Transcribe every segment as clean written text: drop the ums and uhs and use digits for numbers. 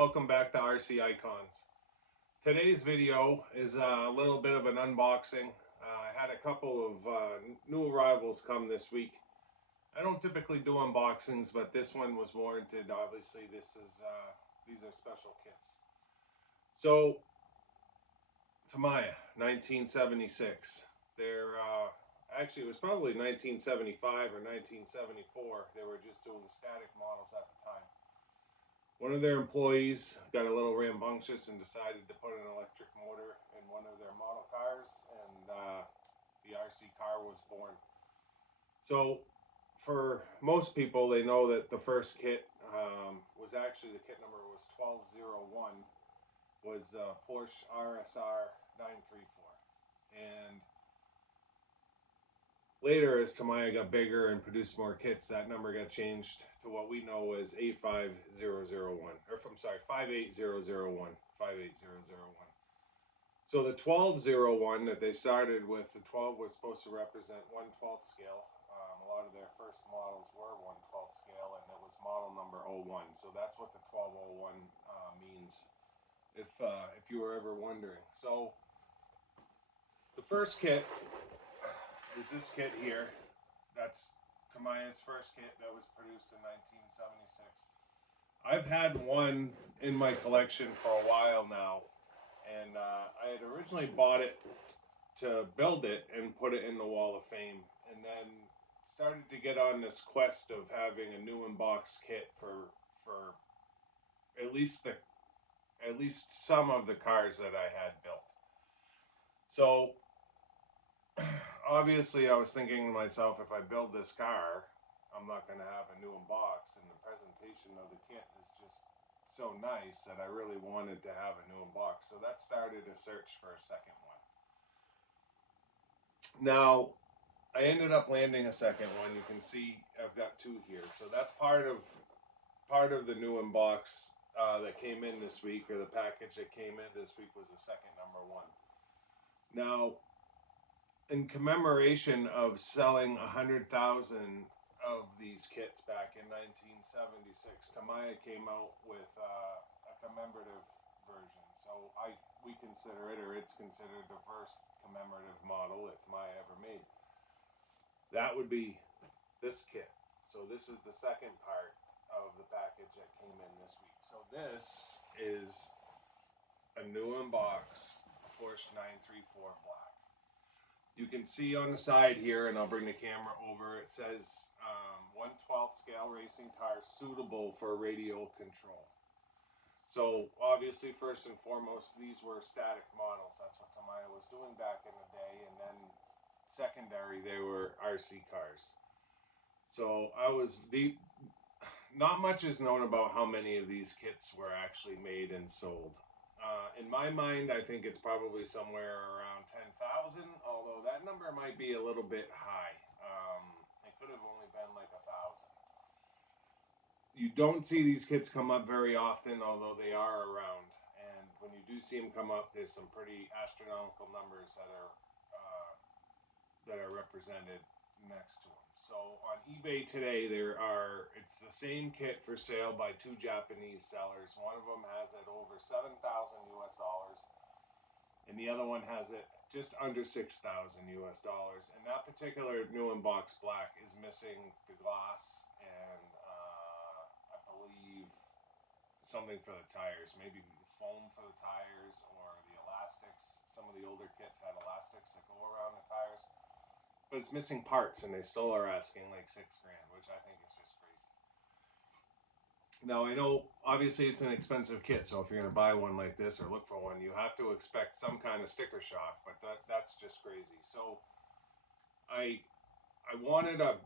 welcome back to RC Icons. Today's video is a little bit of an unboxing. I had a couple of new arrivals come this week. I don't typically do unboxings, but this one was warranted. Obviously, these are special kits. So, Tamiya, 1976. Actually, it was probably 1975 or 1974. They were just doing static models at the time. One of their employees got a little rambunctious and decided to put an electric motor in one of their model cars, and the RC car was born. So for most people, they know that the first kit was actually, the kit number was 1201, was the Porsche RSR 934. And later, as Tamiya got bigger and produced more kits, that number got changed to what we know as 85001, or I'm sorry, 58001, 58001. So the 1201 that they started with, the 12 was supposed to represent 1/12 scale. A lot of their first models were 1/12 scale, and it was model number 01. So that's what the 1201 means, if you were ever wondering. So the first kit is this kit here. That's Tamiya's first kit that was produced in 1976. I've had one in my collection for a while now, and I had originally bought it to build it and put it in the Wall of Fame, and then started to get on this quest of having a new in-box kit for at least some of the cars that I had built. So obviously, I was thinking to myself, if I build this car, I'm not going to have a new in-box, and the presentation of the kit is just so nice that I really wanted to have a new in-box. So that started a search for a second one. Now, I ended up landing a second one. You can see I've got two here. So that's part of the new in-box that came in this week, or the package that came in this week was the second number one. Now, in commemoration of selling 100,000 of these kits back in 1976, Tamiya came out with a commemorative version. So we consider it, or it's considered the first commemorative model that Tamiya ever made. That would be this kit. So this is the second part of the package that came in this week. So this is a new in-box Porsche 934 Black. You can see on the side here, and I'll bring the camera over, it says 1/12 scale racing car suitable for radio control. So obviously, first and foremost, these were static models. That's what Tamiya was doing back in the day, and then secondary, they were RC cars. So not much is known about how many of these kits were actually made and sold. In my mind, I think it's probably somewhere around 10,000, although that number might be a little bit high. It could have only been like 1,000. You don't see these kits come up very often, although they are around. And when you do see them come up, there's some pretty astronomical numbers that are represented next to them. So on eBay today, it's the same kit for sale by two Japanese sellers. One of them has it over $7,000 US, and the other one has it just under $6,000 US. And that particular new in-box Black is missing the glass and I believe something for the tires, maybe foam for the tires or the elastics. Some of the older kits had elastics that go around the tires. But it's missing parts, and they still are asking like $6,000, which I think is just crazy. Now, I know obviously it's an expensive kit, so if you're going to buy one like this or look for one, you have to expect some kind of sticker shock, but that's just crazy. So I wanted a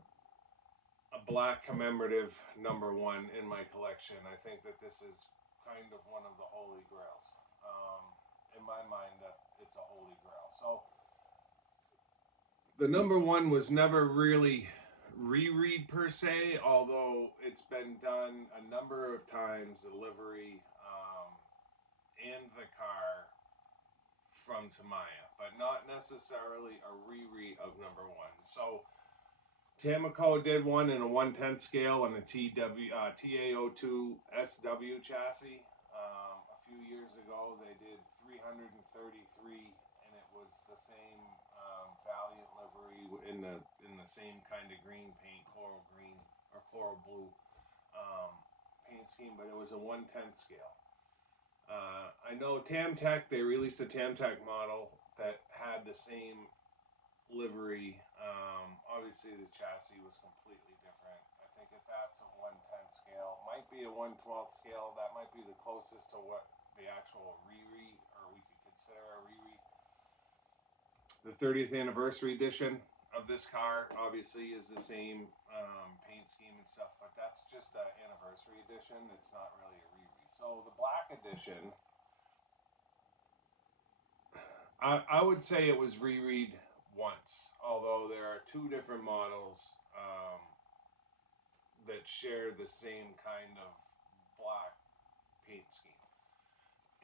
black commemorative number one in my collection. I think that this is kind of one of the holy grails. In my mind, that it's a holy grail. So the number one was never really reread per se, although it's been done a number of times, the livery and the car from Tamiya, but not necessarily a reread of number one. So Tamiya did one in a 1/10 scale on a TAO2 SW chassis. few years ago. They did 333, and it was the same Valiant livery in the same kind of green paint, coral green or coral blue paint scheme, but it was a 1/10 scale. I know Tamtech, they released a Tamtech model that had the same livery. Obviously, the chassis was completely different. I think that's a 1/10 scale. Might be a 1/12 scale. That might be the closest to what the actual Riri, or we could consider a Riri. The 30th anniversary edition of this car obviously is the same paint scheme and stuff, but that's just an anniversary edition. It's not really a Riri. So the black edition, I would say it was Riri'd once, although there are two different models that share the same kind of black paint scheme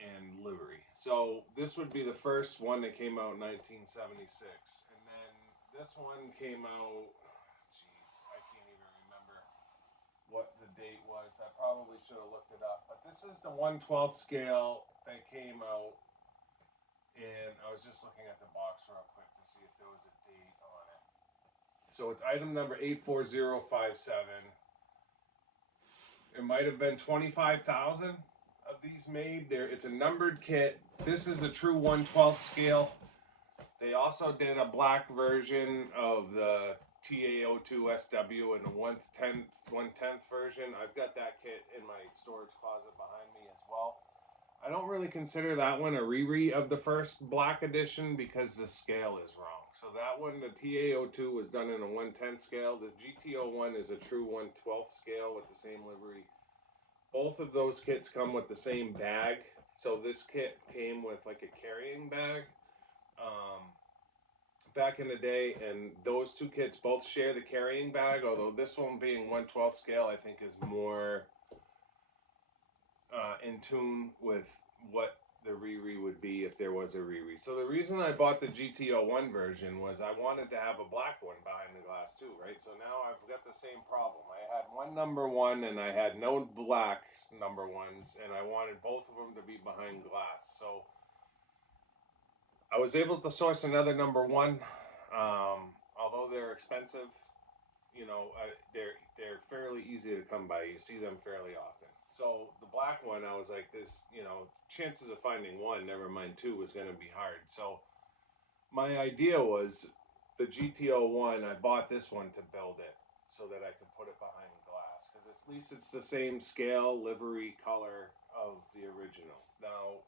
and livery. So this would be the first one that came out in 1976, and then this one came out, geez, I can't even remember what the date was. I probably should have looked it up, but this is the 1/12 scale that came out, and I was just looking at the box real quick to see if there was a date on it. So it's item number 84057. It might have been 25,000 of these made. It's a numbered kit. This is a true 1/12 scale. They also did a black version of the TA02 SW and the 1/10 version. I've got that kit in my storage closet behind me as well. I don't really consider that one a Riri of the first black edition because the scale is wrong. So that one, the TA02, was done in a 1/10 scale. The GT01 is a true 1/12 scale with the same livery. Both of those kits come with the same bag. So this kit came with like a carrying bag back in the day, and those two kits both share the carrying bag, although this one being 1/12 scale I think is more in tune with what the Riri would be if there was a Riri. So the reason I bought the GT01 version was I wanted to have a black one behind the glass too, right? So now I've got the same problem. I had one number one and I had no black number ones, and I wanted both of them to be behind glass. So I was able to source another number one, although they're expensive. You know, they're fairly easy to come by. You see them fairly often. So the black one, I was like, this, you know, chances of finding one, never mind two, was going to be hard. So my idea was the GT01. I bought this one to build it so that I could put it behind glass, because at least it's the same scale, livery, color of the original. Now,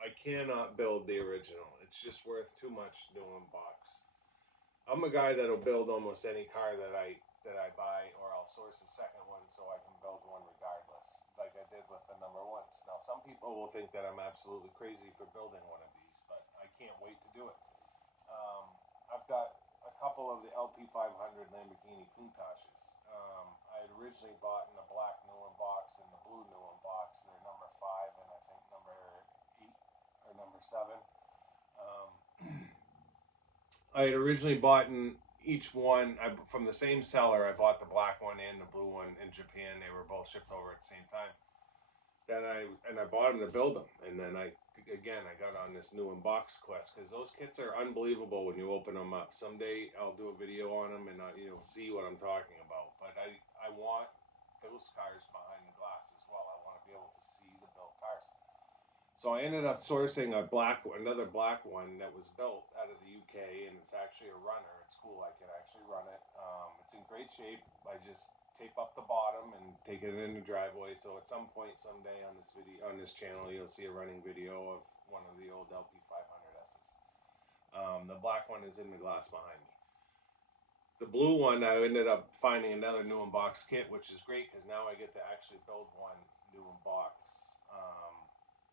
I cannot build the original. It's just worth too much to unbox. I'm a guy that'll build almost any car that I buy, or I'll source a second one so I can build one regardless, like I did with the number ones. Now, some people will think that I'm absolutely crazy for building one of these, but I can't wait to do it. I've got a couple of the LP500 Lamborghini Countachs. I had originally bought in the black Newland box and the blue Newland box. They're number 5 and I think number 8 or number 7. I had originally bought in each one from the same seller. I bought the black one and the blue one in Japan. They were both shipped over at the same time. Then I bought them to build them, and then I got on this new unbox quest, because those kits are unbelievable when you open them up. Someday I'll do a video on them and you'll see what I'm talking about. But I want those cars behind the glass as well. I want to be able to see the built cars. So I ended up sourcing another black one that was built out of the UK, and it's actually a runner. It's cool. I can actually run it. It's in great shape. I just tape up the bottom and take it in the driveway. So at some point, someday on this channel, you'll see a running video of one of the old LP500Ss. The black one is in the glass behind me. The blue one, I ended up finding another new unbox kit, which is great because now I get to actually build one new unbox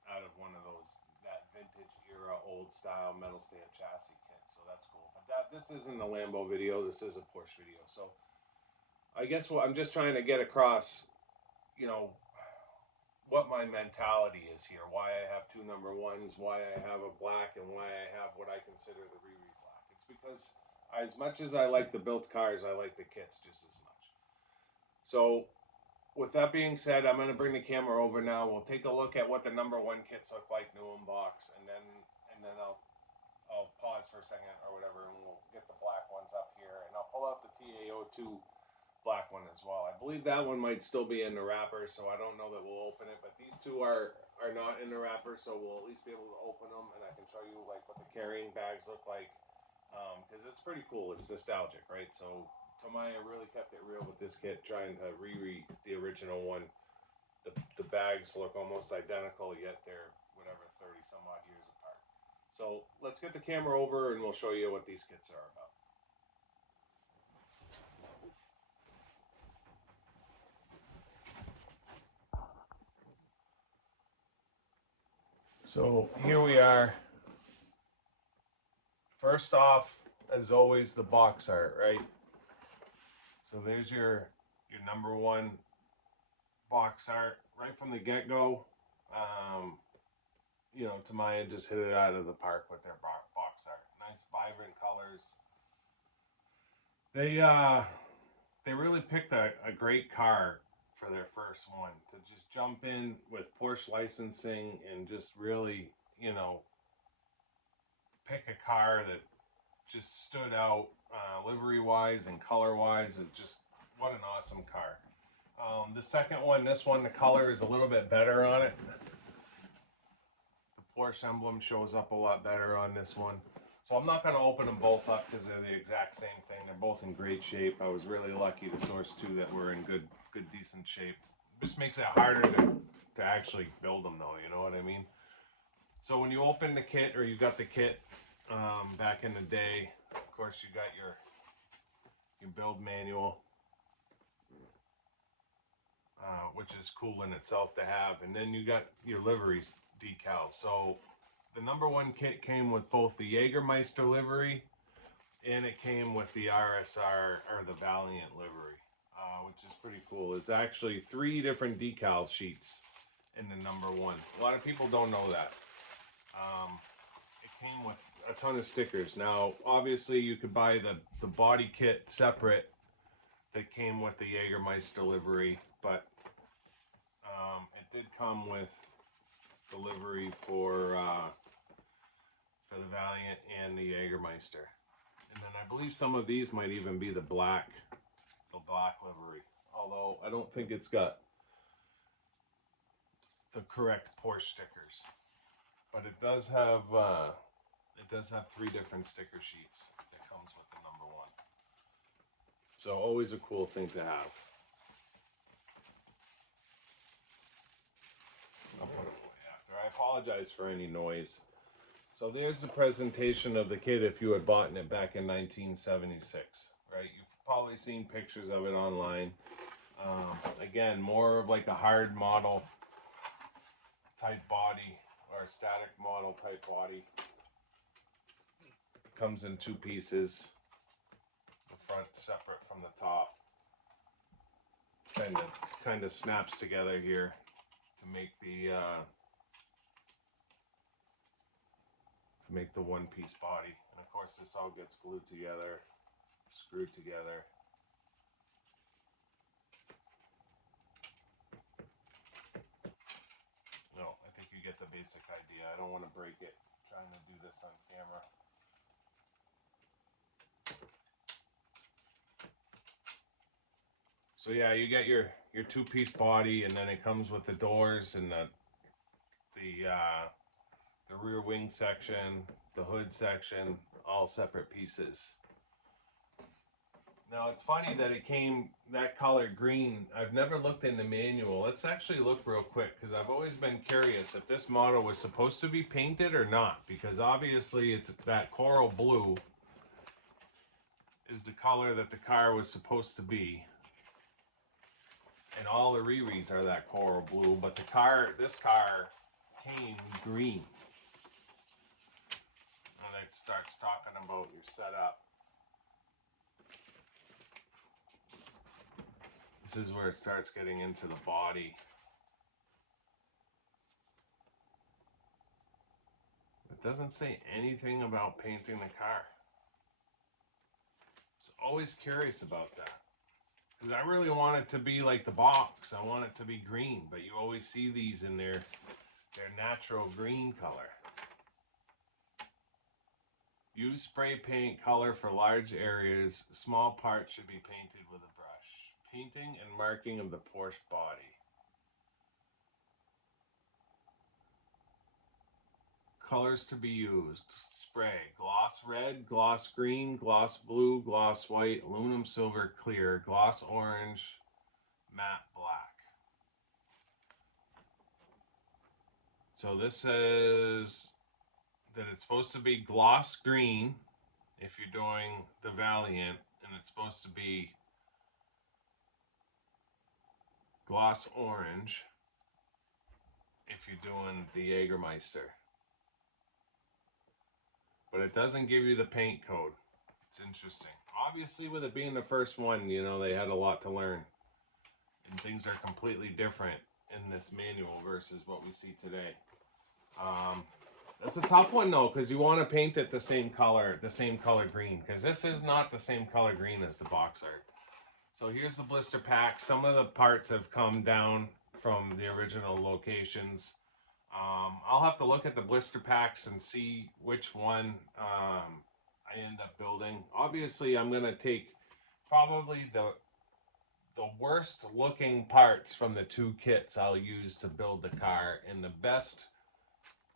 out of one of that vintage era, old style metal stamp chassis kit. So that's cool. But this isn't a Lambo video. This is a Porsche video. So I guess I'm just trying to get across, you know, what my mentality is here. Why I have two number ones, why I have a black, and why I have what I consider the Riri black. It's because as much as I like the built cars, I like the kits just as much. So with that being said, I'm going to bring the camera over now. We'll take a look at what the number one kits look like new in box, and then I'll pause for a second or whatever, and we'll get the black ones up here, and I'll pull out the TaO2 black one as well. I believe that one might still be in the wrapper, so I don't know that we'll open it, but these two are not in the wrapper, so we'll at least be able to open them, and I can show you like what the carrying bags look like, because it's pretty cool. It's nostalgic, right? So Tamiya really kept it real with this kit, trying to re the original one. The bags look almost identical, yet they're whatever 30 some odd years apart. So let's get the camera over and we'll show you what these kits are about. So here we are. First off, as always, the box art, right? So there's your number one box art right from the get-go. You know, Tamiya just hit it out of the park with their box art. Nice, vibrant colors. They really picked a great car for their first one, to just jump in with Porsche licensing and just really, you know, pick a car that just stood out livery-wise and color-wise. It just, what an awesome car. The second one, this one, the color is a little bit better on it. The Porsche emblem shows up a lot better on this one. So I'm not going to open them both up because they're the exact same thing. They're both in great shape. I was really lucky to source two that were in good, decent shape. It just makes it harder to actually build them though, you know what I mean? So when you open the kit, or you got the kit back in the day, of course you got your build manual, which is cool in itself to have, and then you got your liveries decals. So the number one kit came with both the Jägermeister livery and it came with the RSR, or the Valiant livery, which is pretty cool. It's actually 3 different decal sheets in the number one. A lot of people don't know that. It came with a ton of stickers. Now, obviously, you could buy the body kit separate that came with the Jägermeister livery, but it did come with the livery for the Valiant and the Jägermeister. And then I believe some of these might even be the black livery. Although I don't think it's got the correct Porsche stickers. But it does have 3 different sticker sheets that comes with the number one. So always a cool thing to have. I'll put it away after. I apologize for any noise. So there's the presentation of the kit if you had bought it back in 1976, right? You've probably seen pictures of it online. Again, more of like a hard model type body, or a static model type body. It comes in 2 pieces. The front separate from the top. Kind of snaps together here to make the one-piece body. And of course this all gets glued together, screwed together. No, I think you get the basic idea. I don't want to break it trying to do this on camera. So yeah, you get your 2-piece body, and then it comes with the doors and the rear wing section, the hood section, all separate pieces. Now it's funny that it came that color green. I've never looked in the manual. Let's actually look real quick, because I've always been curious if this model was supposed to be painted or not, because obviously it's that coral blue is the color that the car was supposed to be. And all the Riris are that coral blue, but this car came green. And it starts talking about your setup. This is where it starts getting into the body. It doesn't say anything about painting the car. I was always curious about that. Because I really want it to be like the box. I want it to be green, but you always see these in their natural green color. Use spray paint color for large areas. Small parts should be painted with a brush. Painting and marking of the Porsche body. Colors to be used. Spray. Gloss red, gloss green, gloss blue, gloss white, aluminum silver clear, gloss orange, matte black. So this says that it's supposed to be gloss green if you're doing the Valiant, and it's supposed to be gloss orange if you're doing the Jägermeister. But it doesn't give you the paint code. It's interesting. Obviously, with it being the first one, you know, they had a lot to learn. And things are completely different in this manual versus what we see today. That's a tough one, though, because you want to paint it the same color green, because this is not the same color green as the box art. So here's the blister pack. Some of the parts have come down from the original locations. I'll have to look at the blister packs and see which one I end up building. Obviously, I'm going to take probably the worst looking parts from the two kits I'll use to build the car, and the best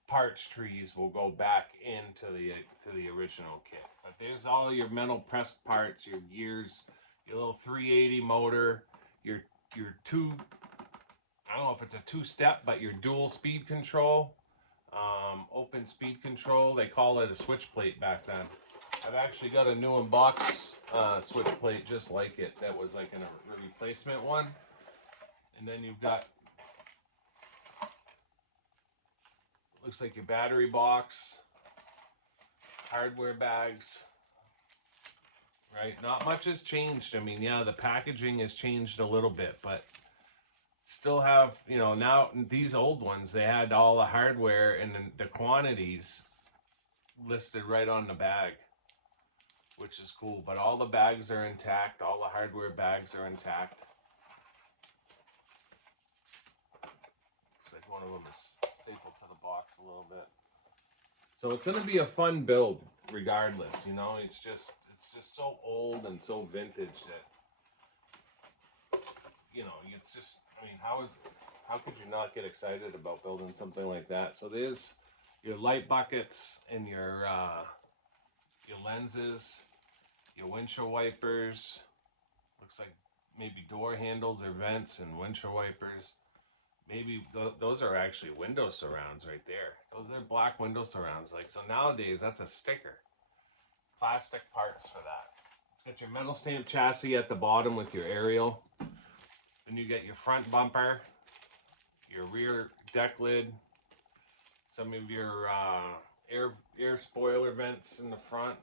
parts trees will go back into the original kit. But there's all your metal pressed parts, your gears, your little 380 motor, your two, I don't know if it's a two-step, but your dual speed control, open speed control. They call it a switch plate back then. I've actually got a new in-box switch plate just like it. That was like a replacement one. And then you've got, looks like your battery box, hardware bags, right? Not much has changed. I mean, yeah, the packaging has changed a little bit, but still have, you know, now these old ones, they had all the hardware and the quantities listed right on the bag, which is cool. But all the bags are intact. All the hardware bags are intact. Looks like one of them is stapled to the box a little bit. So it's going to be a fun build regardless, you know. It's just so old and so vintage that, you know, it's just, I mean, how could you not get excited about building something like that? So there's your light buckets and your lenses, your windshield wipers. Looks like maybe door handles or vents and windshield wipers. Maybe those are actually window surrounds right there. Those are black window surrounds. Like, so nowadays that's a sticker. Plastic parts for that. It's got your metal stamp chassis at the bottom with your aerial. Then you get your front bumper, your rear deck lid, some of your air spoiler vents in the front.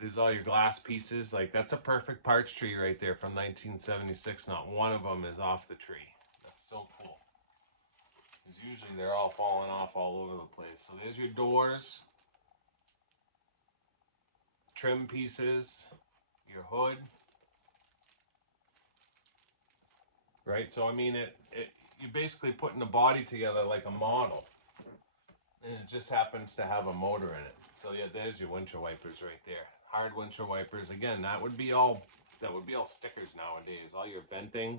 There's all your glass pieces. Like, that's a perfect parts tree right there from 1976. Not one of them is off the tree. That's so cool. Because usually they're all falling off all over the place. So there's your doors, trim pieces, your hood. Right? So, I mean, you're basically putting the body together like a model. And it just happens to have a motor in it. So, yeah, there's your windshield wipers right there. Hard windshield wipers. Again, that would be all stickers nowadays. All your venting.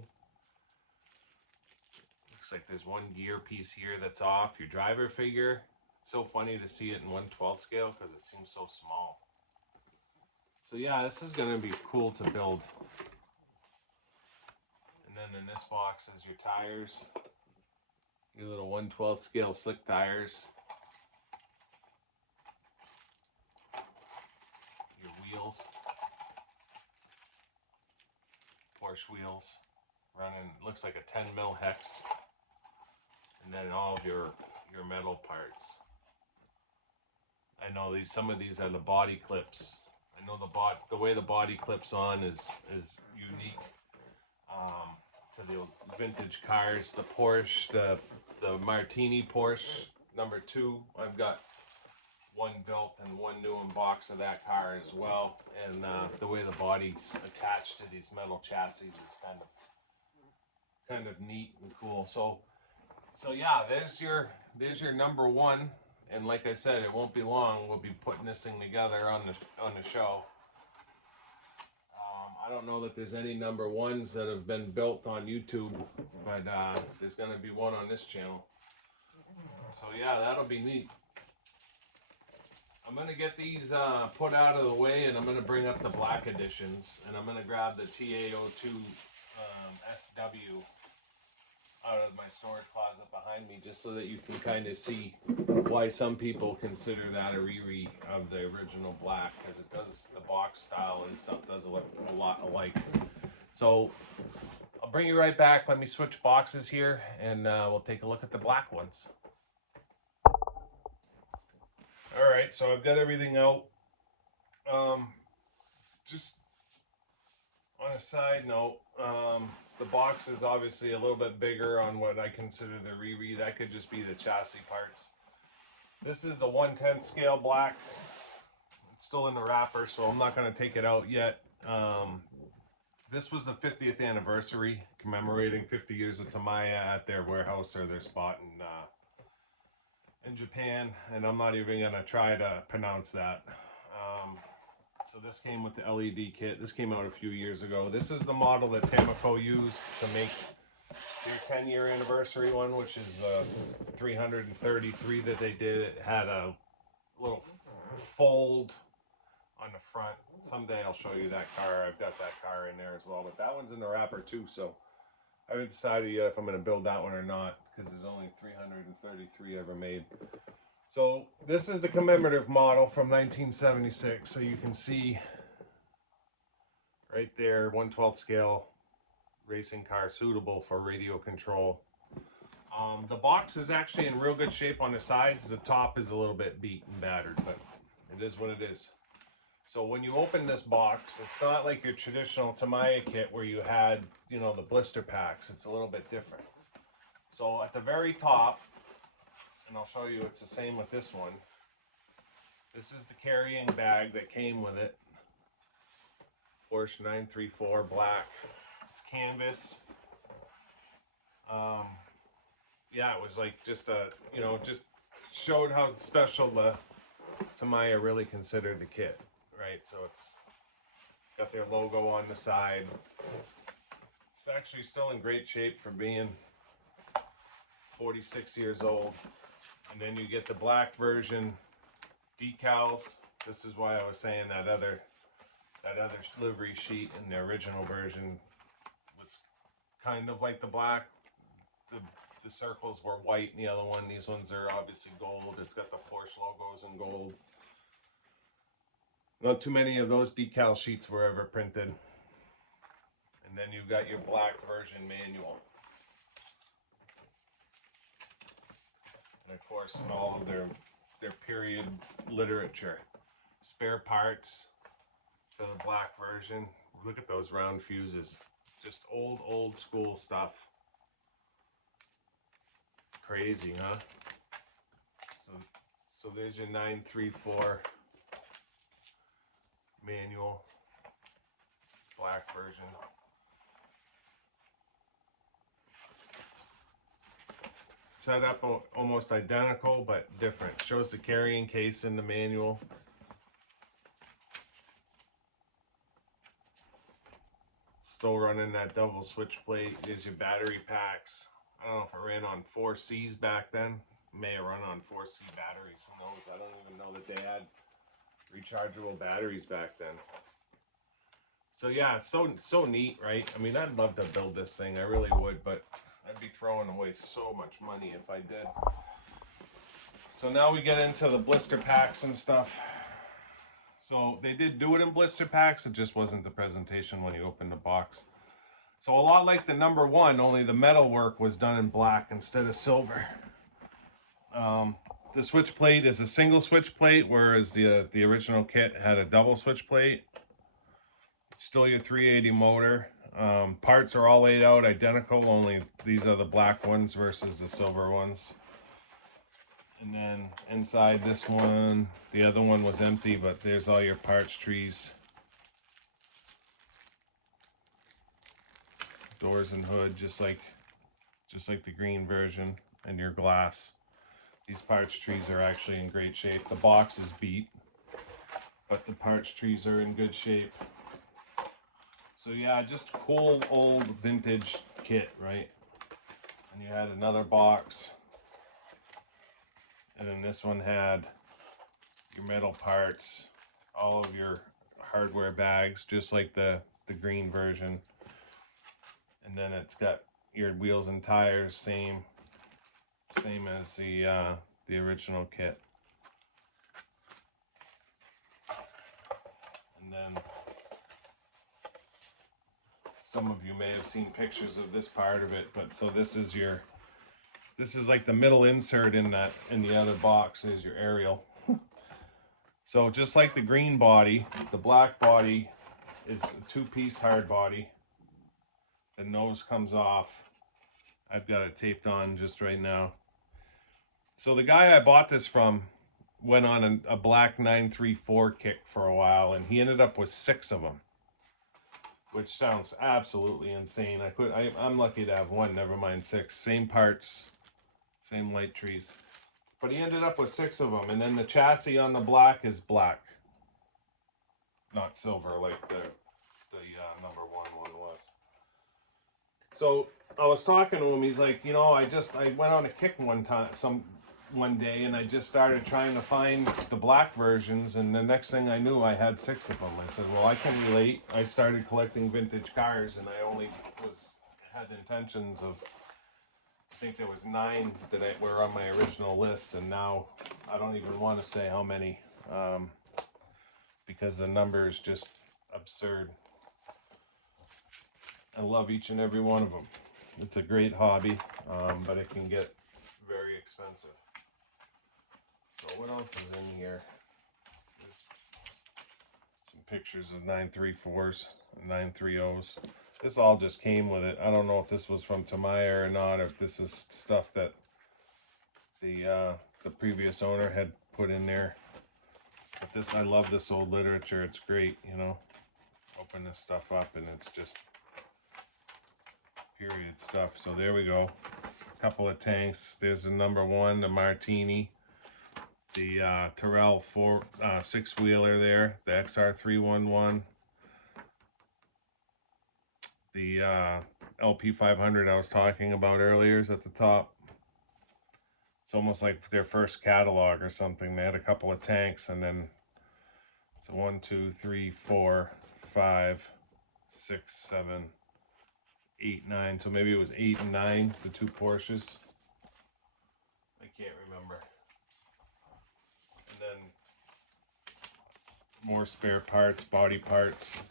Looks like there's one gear piece here that's off. Your driver figure. It's so funny to see it in 1/12 scale because it seems so small. So yeah, this is going to be cool to build. And then in this box is your tires. Your little 1/12 scale slick tires. Your wheels. Porsche wheels. Running, looks like a 10 mil hex. And then all of your metal parts. I know some of these are the body clips. I know the way the body clips on is unique to those vintage cars. The Porsche, the Martini Porsche #2. I've got one built and one new in box of that car as well. And the way the body's attached to these metal chassis is kind of neat and cool. So yeah, there's your number one. And like I said, it won't be long. We'll be putting this thing together on the show. I don't know that there's any number ones that have been built on YouTube, but there's going to be one on this channel. So yeah, that'll be neat. I'm going to get these put out of the way, and I'm going to bring up the black editions, and I'm going to grab the TA02 SW out of my storage closet behind me, just so that you can kind of see why some people consider that a re-re of the original black, because it does, the box style and stuff does look a lot alike. So I'll bring you right back. Let me switch boxes here, and we'll take a look at the black ones. All right, so I've got everything out. Just on a side note, the box is obviously a little bit bigger on what I consider the re-re. That could just be the chassis parts. This is the 1/10 scale black. It's still in the wrapper, so I'm not going to take it out yet. This was the 50th anniversary, commemorating 50 years of Tamiya at their warehouse or their spot in Japan, and I'm not even going to try to pronounce that. So this came with the LED kit. This came out a few years ago. This is the model that Tamiya used to make their 10-year anniversary one, which is 333 that they did. It had a little fold on the front. Someday I'll show you that car. I've got that car in there as well, but that one's in the wrapper too, so I haven't decided yet if I'm going to build that one or not, because there's only 333 ever made. So this is the commemorative model from 1976. So you can see right there, 1/12 scale racing car, suitable for radio control. The box is actually in real good shape on the sides. The top is a little bit beat and battered, but it is what it is. So when you open this box, it's not like your traditional Tamiya kit where you had, you know, the blister packs. It's a little bit different. So at the very top, and I'll show you it's the same with this one. This is the carrying bag that came with it. Porsche 934 black. It's canvas. Yeah, it was like just a, you know, just showed how special the Tamiya really considered the kit, right? So it's got their logo on the side. It's actually still in great shape for being 46 years old. And then you get the black version decals. This is why I was saying that other livery sheet in the original version was kind of like the black. The circles were white in the other one. These ones are obviously gold. It's got the Porsche logos in gold. Not too many of those decal sheets were ever printed. And then you've got your black version manual. And of course, all of their period literature. Spare parts for the black version. Look at those round fuses. Just old school stuff. Crazy, huh? So there's your 934 manual, black version. Set up almost identical, but different. Shows the carrying case in the manual. Still running that double switch plate. There's your battery packs. I don't know if it ran on 4Cs back then. May have run on 4C batteries. Who knows? I don't even know that they had rechargeable batteries back then. So yeah, it's so neat, right? I mean, I'd love to build this thing. I really would, but I'd be throwing away so much money if I did. So now we get into the blister packs and stuff. So they did do it in blister packs. It just wasn't the presentation when you open the box. So a lot like the number one, only the metal work was done in black instead of silver. The switch plate is a single switch plate, whereas the original kit had a double switch plate. Still your 380 motor. Parts are all laid out identical, only these are the black ones versus the silver ones. And then inside this one, the other one was empty, but there's all your parts trees. Doors and hood, just like the green version, and your glass. These parts trees are actually in great shape. The box is beat, but the parts trees are in good shape. So yeah, just cool old vintage kit, right? And you had another box. And then this one had your metal parts, all of your hardware bags, just like the green version. And then it's got your wheels and tires, same as the original kit. And then some of you may have seen pictures of this part of it, but so this is like the middle insert in the other box is your aerial. So just like the green body, the black body is a two-piece hard body. The nose comes off. I've got it taped on just right now. So the guy I bought this from went on a black 934 kick for a while, and he ended up with 6 of them, which sounds absolutely insane. I'm lucky to have 1, never mind 6. Same parts, same light trees. But he ended up with 6 of them, and then the chassis on the black is black, not silver like the number 1 was. So I was talking to him. He's like, you know, I went on a kick one day, and I just started trying to find the black versions, and the next thing I knew, I had 6 of them. I said, well, I can relate. I started collecting vintage cars, and I only had intentions of, I think there was 9 that were on my original list, and now I don't even want to say how many, because the number is just absurd. I love each and every one of them. It's a great hobby, but it can get very expensive. So what else is in here? There's some pictures of 934s and 930s. This all just came with it. I don't know if this was from Tamiya or not, or if this is stuff that the previous owner had put in there. But this, I love this old literature. It's great, you know. Open this stuff up and it's just period stuff. So there we go. A couple of tanks. There's the number 1, the Martini. The Terrell 6-wheeler there. The XR311. The LP500 I was talking about earlier is at the top. It's almost like their first catalog or something. They had a couple of tanks, and then so 1, 2, 3, 4, 5, 6, 7, 8, 9. So maybe it was 8 and 9, the 2 Porsches. I can't remember. And then more spare parts, body parts.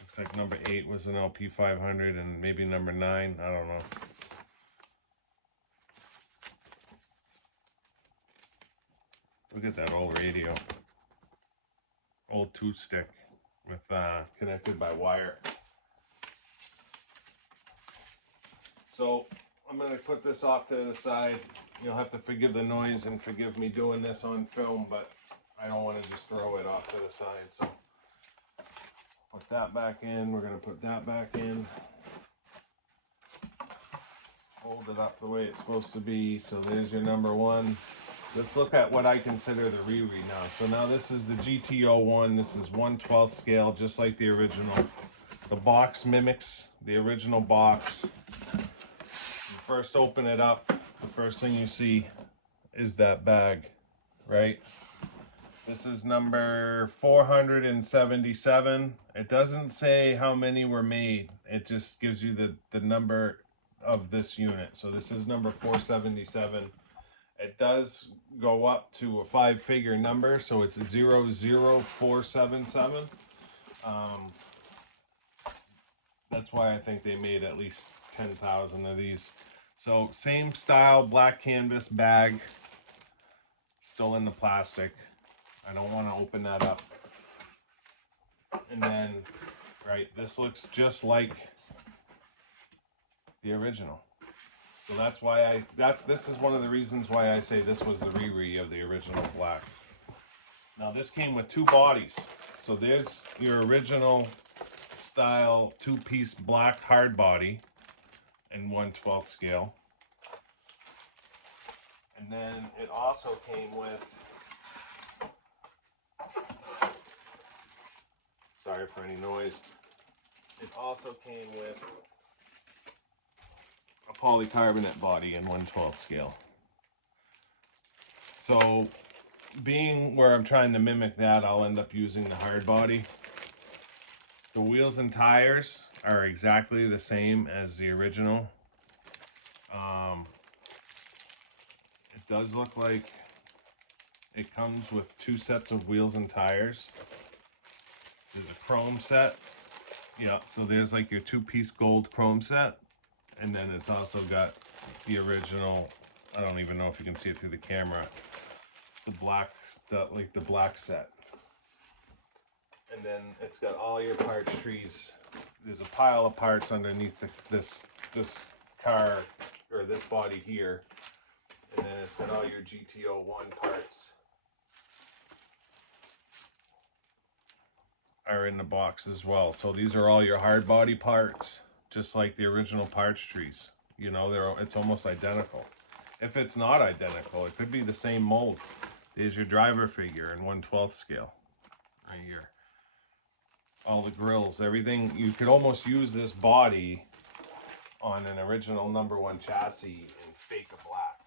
Looks like number 8 was an LP500 and maybe number 9. I don't know. Look at that old radio. Old tooth stick with connected by wire. So I'm going to put this off to the side. You'll have to forgive the noise and forgive me doing this on film, but I don't want to just throw it off to the side. So put that back in. We're going to put that back in. Fold it up the way it's supposed to be. So there's your number 1. Let's look at what I consider the Riri now. So now this is the GT01. This is 1/12 scale, just like the original. The box mimics the original box. You first open it up, the first thing you see is that bag, right? This is number 477. It doesn't say how many were made. It just gives you the number of this unit. So this is number 477. It does go up to a 5-figure number, so it's 00477. That's why I think they made at least 10,000 of these. So same style, black canvas bag, still in the plastic. I don't want to open that up. And then, right, this looks just like the original. So that's why this is one of the reasons why I say this was the re-re of the original black. Now this came with two bodies. So there's your original style two-piece black hard body in 1/12 scale. And then it also came with, sorry for any noise, it also came with a polycarbonate body in 1/12 scale. So being where I'm trying to mimic that, I'll end up using the hard body. The wheels and tires are exactly the same as the original. It does look like it comes with two sets of wheels and tires. There's a chrome set. Yeah, so there's like your two-piece gold chrome set. And then it's also got the original, I don't even know if you can see it through the camera, the black stuff, like the black set. And then it's got all your parts trees. There's a pile of parts underneath this car, or this body here. And then it's got all your GTO1 parts are in the box as well. So these are all your hard body parts, just like the original parts trees. You know, it's almost identical. If it's not identical, it could be the same mold. There's your driver figure in 1/12 scale, right here. All the grills, everything. You could almost use this body on an original #1 chassis and fake a black.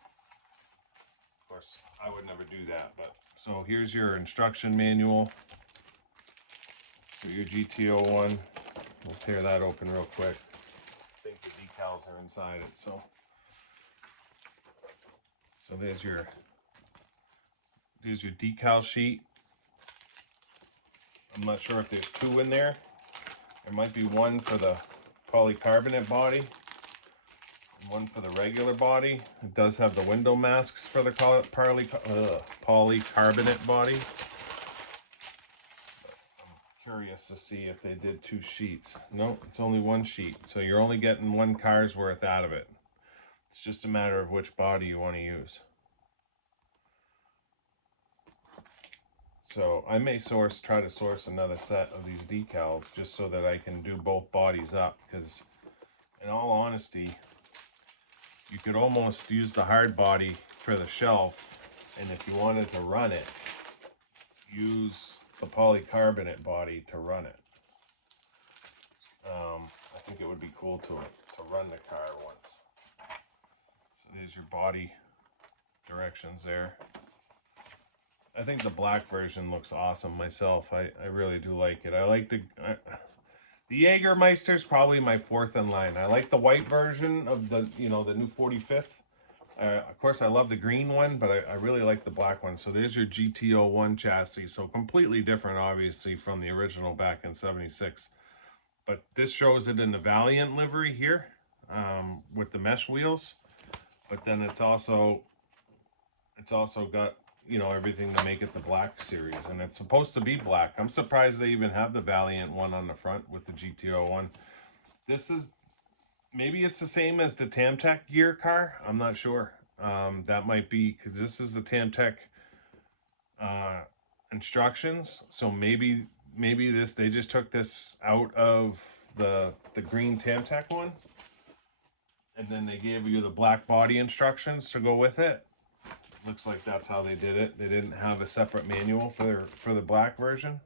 Of course, I would never do that, but so here's your instruction manual for your GTO1. We'll tear that open real quick. I think the decals are inside it, so there's your decal sheet. I'm not sure if there's two in there. There might be one for the polycarbonate body and one for the regular body. It does have the window masks for the polycarbonate body. But I'm curious to see if they did two sheets. No, it's only one sheet. So you're only getting one car's worth out of it. It's just a matter of which body you want to use. So I may try to source another set of these decals just so that I can do both bodies up, because in all honesty, you could almost use the hard body for the shelf, and if you wanted to run it, use the polycarbonate body to run it. I think it would be cool to run the car once. So there's your body directions there. I think the black version looks awesome myself. I really do like it. I like the Jägermeister's probably my fourth in line. I like the white version of the new 45th. Of course, I love the green one, but I really like the black one. So there's your GTO1 chassis. So completely different, obviously, from the original back in '76. But this shows it in the Valiant livery here with the mesh wheels. But then it's also got, you know, everything to make it the black series, and it's supposed to be black. I'm surprised they even have the Valiant one on the front with the GTO1. This is, maybe it's the same as the Tamtec gear car. I'm not sure. That might be because this is the Tamtec instructions. So maybe they just took this out of the green Tamtec one, and then they gave you the black body instructions to go with it. Looks like that's how they did it. They didn't have a separate manual for the black version.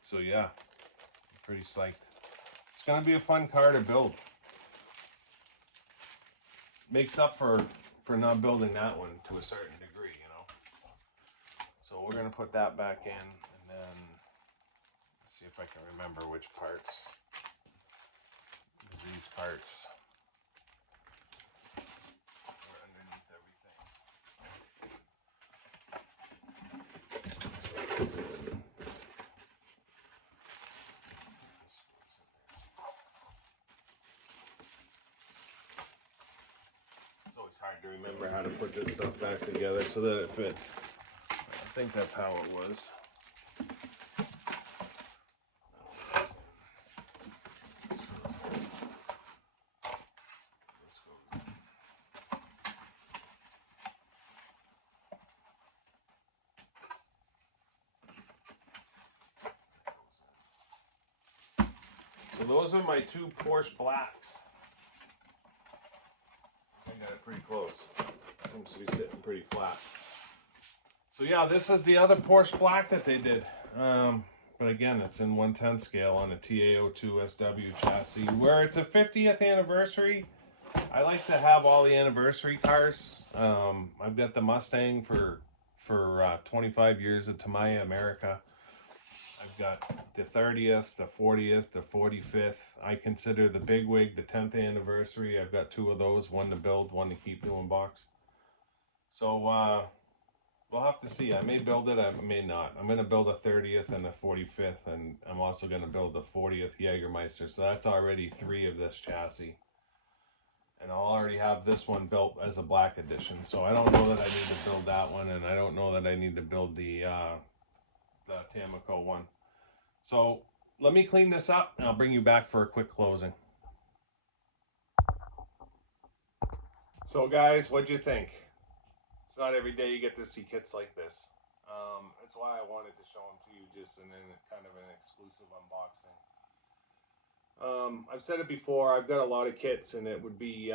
So yeah, I'm pretty psyched. It's gonna be a fun car to build. Makes up for not building that one to a certain degree, you know. So we're gonna put that back in, and then see if I can remember which parts. These parts. It's always hard to remember how to put this stuff back together so that it fits. I think that's how it was. So those are my two Porsche blacks. I got it pretty close. Seems to be sitting pretty flat. So yeah, this is the other Porsche black that they did. But again, it's in 1/10 scale on a TA02 SW chassis, where it's a 50th anniversary. I like to have all the anniversary cars. I've got the Mustang for 25 years of Tamiya America. I've got the 30th, the 40th, the 45th. I consider the Bigwig the 10th anniversary. I've got two of those, one to build, one to keep doing box. So we'll have to see. I may build it, I may not. I'm going to build a 30th and a 45th, and I'm also going to build a 40th Jägermeister. So that's already 3 of this chassis. And I'll already have this one built as a black edition. So I don't know that I need to build that one, and I don't know that I need to build the Tamiya one. So let me clean this up, and I'll bring you back for a quick closing. So guys, what'd you think? It's not every day you get to see kits like this. That's why I wanted to show them to you, just in kind of an exclusive unboxing. I've said it before. I've got a lot of kits, and it would be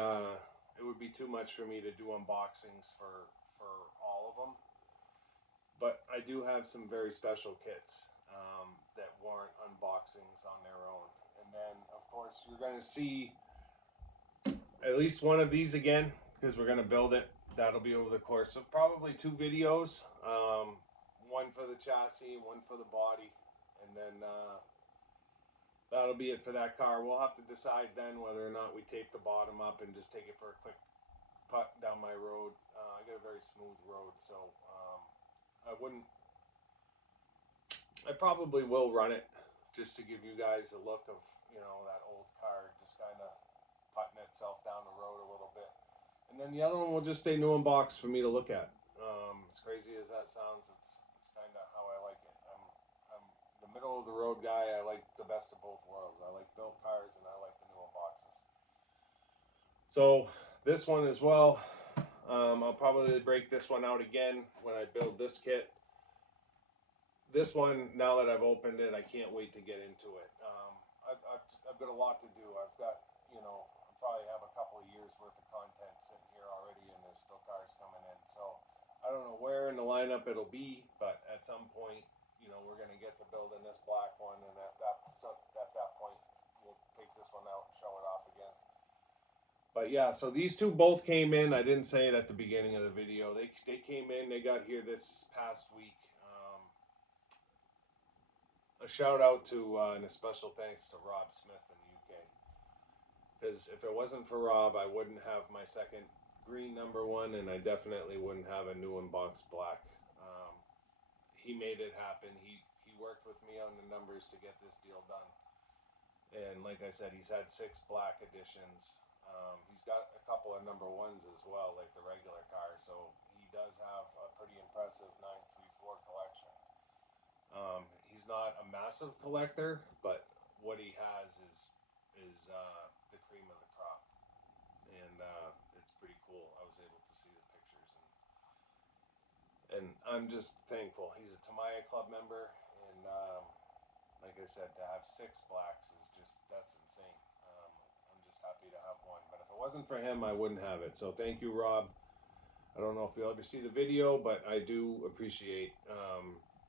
too much for me to do unboxings for all of them. But I do have some very special kits that warrant unboxings on their own. And then, of course, you're going to see at least one of these again, because we're going to build it. That'll be over the course of probably 2 videos. One for the chassis, one for the body. And then that'll be it for that car. We'll have to decide then whether or not we tape the bottom up and just take it for a quick putt down my road. I got a very smooth road, so I probably will run it just to give you guys a look of, you know, that old car just kind of putting itself down the road a little bit. And then the other one will just stay new in box for me to look at. As crazy as that sounds, it's kind of how I like it. I'm the middle of the road guy. I like the best of both worlds. I like built cars and I like the new unboxes. So this one as well, I'll probably break this one out again when I build this kit. This one, now that I've opened it, I can't wait to get into it. I've got a lot to do. I've got, you know, I probably have a couple of years worth of content sitting here already, and there's still cars coming in. So I don't know where in the lineup it'll be, but at some point, you know, we're going to get to building this black one, and at that point, we'll take this one out and show it off again. But yeah, so these two both came in. I didn't say it at the beginning of the video. They came in. They got here this past week. A shout out to and a special thanks to Rob Smith in the UK. Because if it wasn't for Rob, I wouldn't have my second green #1, and I definitely wouldn't have a new unboxed black. He made it happen. He worked with me on the numbers to get this deal done. And like I said, he's had 6 black editions. He's got a couple of #1s as well, like the regular car. So he does have a pretty impressive 934 collection. He's not a massive collector, but what he has is the cream of the crop, and it's pretty cool. I was able to see the pictures, and I'm just thankful. He's a Tamiya Club member, and like I said, to have 6 blacks is that's insane. I'm just happy to have one, but if it wasn't for him, I wouldn't have it. So thank you, Rob. I don't know if you'll ever see the video, but I do appreciate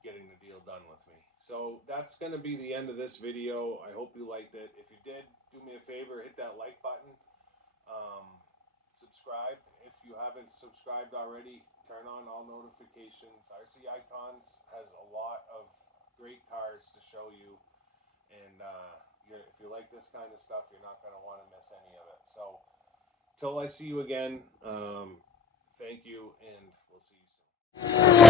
getting the deal done with me. So that's going to be the end of this video. I hope you liked it. If you did, do me a favor, hit that like button. Subscribe. If you haven't subscribed already, turn on all notifications. RC Icons has a lot of great cars to show you. And if you like this kind of stuff, you're not going to want to miss any of it. So till I see you again, thank you, and we'll see you soon.